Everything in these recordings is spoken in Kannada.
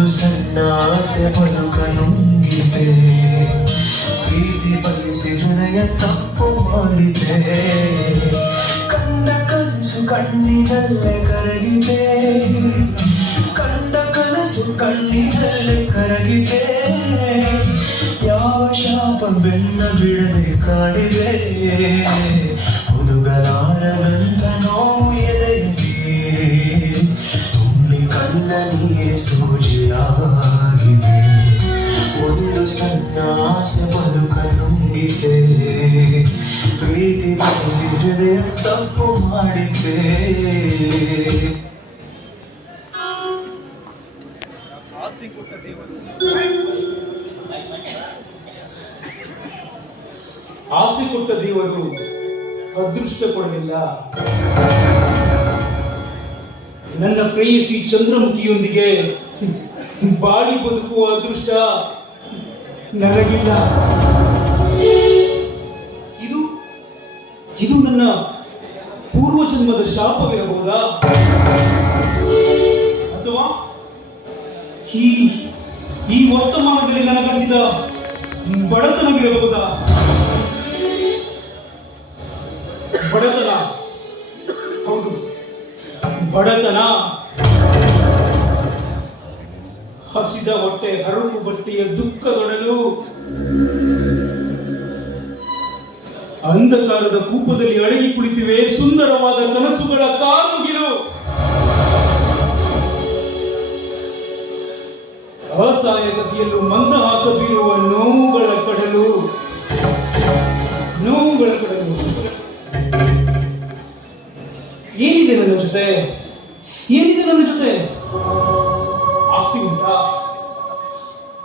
ಒಂದು ಆಸೆ ಬದುಕ ನುಂಗಿದೆ ಪ್ರೀತಿ ಬಯಸಿ ಹೃದಯ ತಪ್ಪು ಮಾಡಿದೆ. ಕಂಡ ಕನಸು ಕಣ್ಣಿನಲ್ಲೇ ಕರಗಿದೆ. ಕಂಡ ಕನಸು ಕಣ್ಣಿನಲ್ಲೇ ಕರಗಿದೆ. ಯಾವ ಶಾಪ ಬೆನ್ನ ಬಿಡದೆ ಕಾಡಿದೆ. ನೀರು ಸೂಜಿಯಾಗಿದೆ ಒಂದು ಸಣ್ಣ ಆಸೆ ಬದುಕ ನುಂಗಿದೆ. ಪ್ರೀತಿ ಹೃದಯ ತಪ್ಪು ಮಾಡಿದ್ದೆ. ಆಸೆ ಕೊಟ್ಟ ದೇವರು. ಅದೃಷ್ಟ ಕೊಡಲಿಲ್ಲ. ನನ್ನ ಪ್ರೇಯಸಿ ಚಂದ್ರಮುಖಿಯೊಂದಿಗೆ ಬಾಳಿ ಬದುಕುವ ಅದೃಷ್ಟ ನನಗಿಲ್ಲ. ಇದು ಇದು ನನ್ನ ಪೂರ್ವ ಜನ್ಮದ ಶಾಪವಿರಬಹುದಾ? ಅಥವಾ ಈ ಈ ವರ್ತಮಾನದಲ್ಲಿ ನನಗಂಟಿದ ಬಡತನವಿರಬಹುದಾ? ಬಡತನ. ಬಡತನ. ಹಸಿದ ಹೊಟ್ಟೆ ಹರಳು ಬಟ್ಟೆಯ ದುಃಖದೊಡಲು. ಅಂಧಕಾರದ ಕೂಪದಲ್ಲಿ ಅಡಗಿ ಕುಳಿತಿವೆ ಸುಂದರವಾದ ಕನಸುಗಳ ಕಾರುಗಿಲು ಅಸಹಾಯಕತೆಯಲ್ಲೂ ಮಂದಹಾಸ ಬೀರುವ ನೋವುಗಳ ಏನಿದೆ ನನ್ನ ಜೊತೆ? ಆಸ್ತಿ ಉಂಟಾ?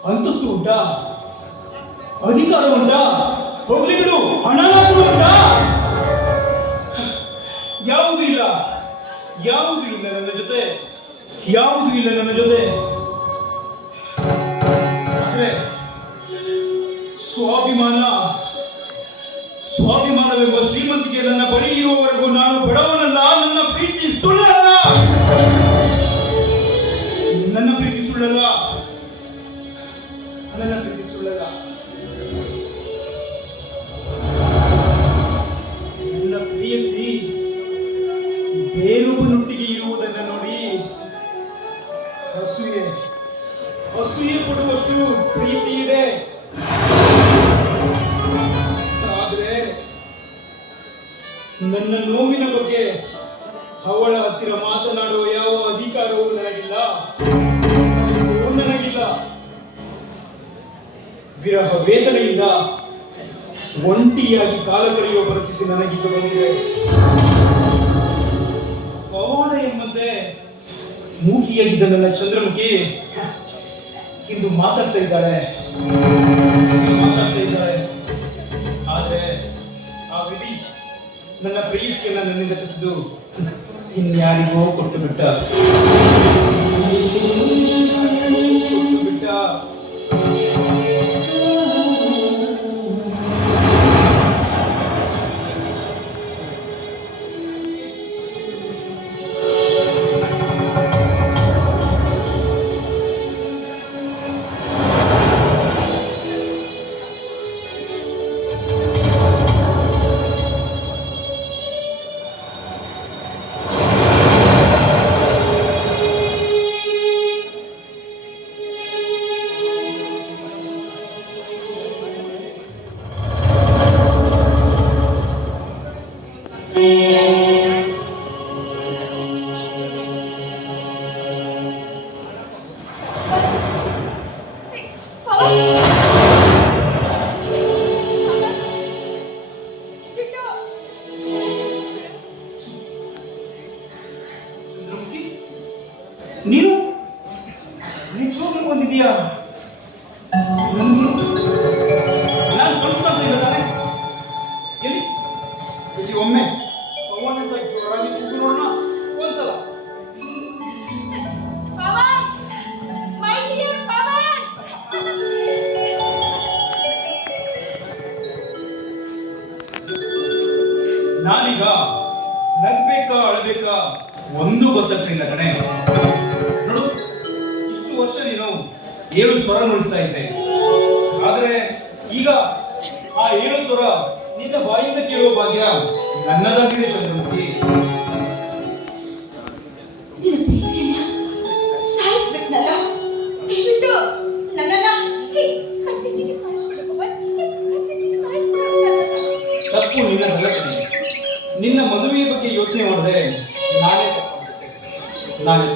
ಅಂತಸ್ತು ಉಂಟಾ? ಅಧಿಕಾರ ಉಂಟಾ? ಹೋಗ್ಲಿ ಬಿಡು. ಹಣ ಉಂಟಾ? ಯಾವುದೂ ಇಲ್ಲ. ಯಾವುದೂ ಇಲ್ಲ ನನ್ನ ಜೊತೆ. ಯಾವುದೂ ಇಲ್ಲ ನನ್ನ ಜೊತೆ. ಆದ್ರೆ ಸ್ವಾಭಿಮಾನ, ಸ್ವಾಭಿಮಾನವೆಂಬ ಶ್ರೀಮಂತಿಗೆ ನನ್ನ ಬಳಿ ಇರುವವರೆಗೂ ನಾನು ಬಡವನಲ್ಲ. ನನ್ನ ಪ್ರೀತಿ ಸುಳ್ಳಲ್ಲ ಪಡುವಷ್ಟು ಪ್ರೀತಿ ಇದೆ. ಆದ್ರೆ ನನ್ನ ನೋವಿನ ಬಗ್ಗೆ ಅವಳ ಹತ್ತಿರ ಮಾತನಾಡುವ ಯಾವ ಅಧಿಕಾರವೂ ನನಗಿಲ್ಲ. ನನಗಿಲ್ಲ. ವಿರಹ ವೇದನೆಯಿಂದ ಒಂಟಿಯಾಗಿ ಕಾಲ ಕಳೆಯುವ ಪರಿಸ್ಥಿತಿ ನನಗಿದ್ದು ಬಂದಿದೆ. ಪವಾಡ ಎಂಬಂತೆ ಮೂಟಿಯಾಗಿದ್ದ ನನ್ನ ಚಂದ್ರಮುಖಿ ಇಂದು ಮಾತಾಡ್ತಾ ಇದ್ದಾರೆ. ಇದ್ದಾಳೆ ಆದ್ರೆ ಆ ವಿಧಿ ನನ್ನ ಪ್ರೇಯಸಿಯನ್ನ ನನ್ನಿಂದ ಕಸಿದು ಇನ್ಯಾರಿಗೋ ಕೊಟ್ಟು ಬಿಟ್ಟ. ನೀನು ಬಂದಿದ್ದೀಯಾ ನನಗೆ ನಾನು ಕಲ್ಸ್ಕೊಳ್ತಾ ಇದ್ದೆ ತಾನೆ ಎಲ್ಲಿ? ಎಲ್ಲಿ ಒಮ್ಮೆ? ಅಂತ ಜೋರಾಗಿ ಕೂತು ನೋಡೋಣ. ಒಂದ್ಸಲ. ನಾನೀಗ ನಗ್ಬೇಕಾ ಅಳಬೇಕಾ ಒಂದು ಗೊತ್ತಾಗ್ತಿಲ್ಲ ಕಣೆ. ಏಳು ಸ್ವರ ನುಡಿಸ್ತಾ ಇದ್ದೆ. ಆದ್ರೆ ಈಗ ಆ ಏಳು ಸ್ವರ ನಿನ್ನ ಬಾಯಿಂದ ಕೇಳುವ ಭಾಗ್ಯ ನನ್ನದಾಗಿದೆ ಚಂದ್ರಮುಖಿ. ತಪ್ಪು ನಿನ್ನ ಕಣೆ ನಿನ್ನ ಮದುವೆಯ ಬಗ್ಗೆ ಯೋಚನೆ ಮಾಡಿದ್ರೆ ನಾನೇ. ನಾನೇ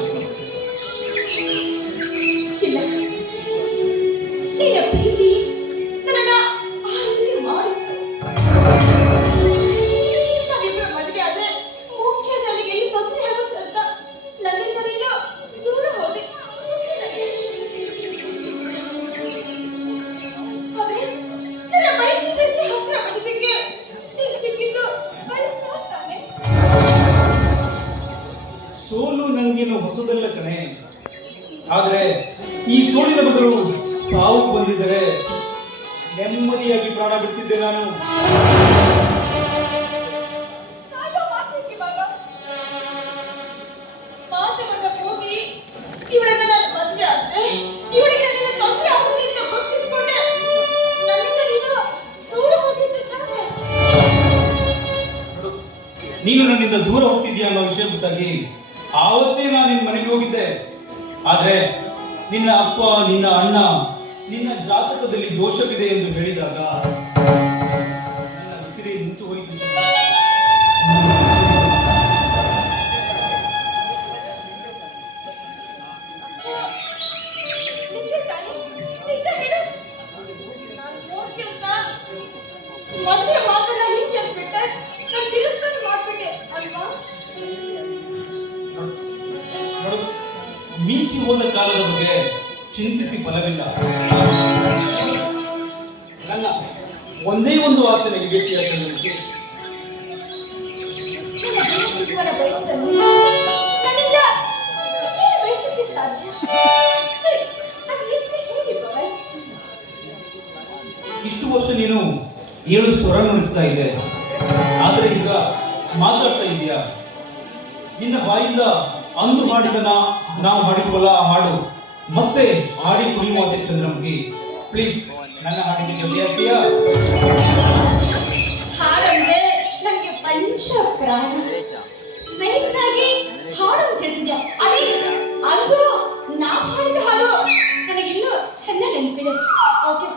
ಸೋಲು ನನಗೇನು ಹೊಸದಲ್ಲ ಕಣೆ. ಆದರೆ ಈ ಸೋಲಿನ ಬದಲು ಸಾವು ಬಂದಿದ್ದರೆ ನೆಮ್ಮದಿಯಾಗಿ ಪ್ರಾಣ ಬಿಟ್ಟಿದ್ದೆ ನಾನು. ನೀನು ನನ್ನಿಂದ ದೂರ ಹೋಗ್ತಿದ್ಯಾ ಅನ್ನೋ ವಿಷಯ ಗೊತ್ತಾಗಿ ಆವತ್ತೇ ನಾನು ನಿನ್ನ ಮನೆಗೆ ಹೋಗಿದ್ದೆ. ಆದ್ರೆ ನಿನ್ನ ಅಪ್ಪ ನಿನ್ನ ಅಣ್ಣ ನಿನ್ನ ಜಾತಕದಲ್ಲಿ ದೋಷವಿದೆ ಎಂದು ಹೇಳಿದಾಗ ಹೋದ ಕಾಲದ ಬಗ್ಗೆ ಚಿಂತಿಸಿ ಫಲವಿಲ್ಲ ನನ್ನ ಒಂದೇ ಒಂದು ಆಸೆ ನನಗೆ ಇಷ್ಟು ವರ್ಷ ನೀನು ಏಳು ಸ್ವರ ನುಡಿಸ್ತಾ ಇದೆ ಆದ್ರೆ ಈಗ ಮಾತಾಡ್ತಾ ಇದೆಯಾ? ನಿನ್ನ ಬಾಯಿಂದ ಅಂದು ಹಾಡಿದನ ನಾವು ಹಾಡಿದ್ವಲ್ಲ ಆ ಹಾಡು? ಮತ್ತೆ ಹಾಡಿ ಕುಣಿಯುವಂತೆ ನಮಗೆ. ಪ್ಲೀಸ್ ನನ್ನ ಹಾಡಿಗೆ ಜೊತೆ ಆಗ್ತೀಯಾ ಹಾಡಂದ್ರೆ ನನಗೆ ಪಂಚ ಪ್ರಾಣ ಚೆನ್ನಾಗಿ ನೆನಪಿದೆ. ಓಕೆ